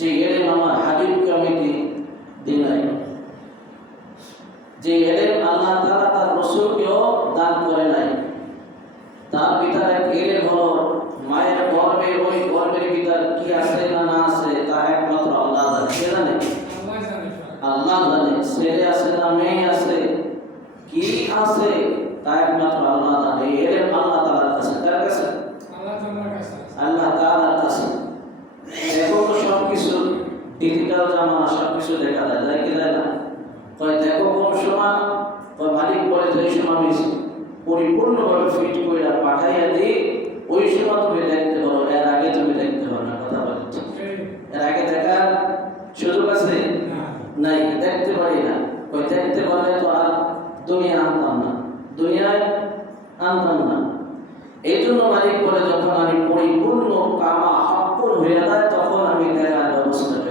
যে এলেম আমার হাবিবকে আমি দিলেন যে এলেম আল্লাহ তালা তার রসুলকেও দান করে নাই তার পিতার এক এলেম হল মায়ের গর্বে ওই গর্বের পিতার কি আছে না না আছে তা একমাত্র আল্লাহ জানে কে জানে আল্লাহ জানে ছেলে আছে না মেয়ে আছে কি আছে তা একমাত্র আল্লাহ ডিজিটাল জামানা সব কিছু দেখা যায় যায় কি যায় না? কয়, দেখো কোন সময়, কয়, মালিক বলে যে সময় আমি পরিপূর্ণভাবে ফিট করে পাঠাইয়া দিই, ওই সময় তুমি দেখতে পারো, এর আগে তুমি দেখতে পারো না, কথা বলে এর আগে দেখার সুযোগ আছে? নাই, দেখতে পারি না। ওই দেখতে পারলে তো আর দুনিয়া আনতাম না, দুনিয়ায় আনতাম না। এই জন্য মালিক বলে, যখন আমি পরিপূর্ণ কামা হাপ্পর হয়ে যায়, তখন আমি দেখার দেখা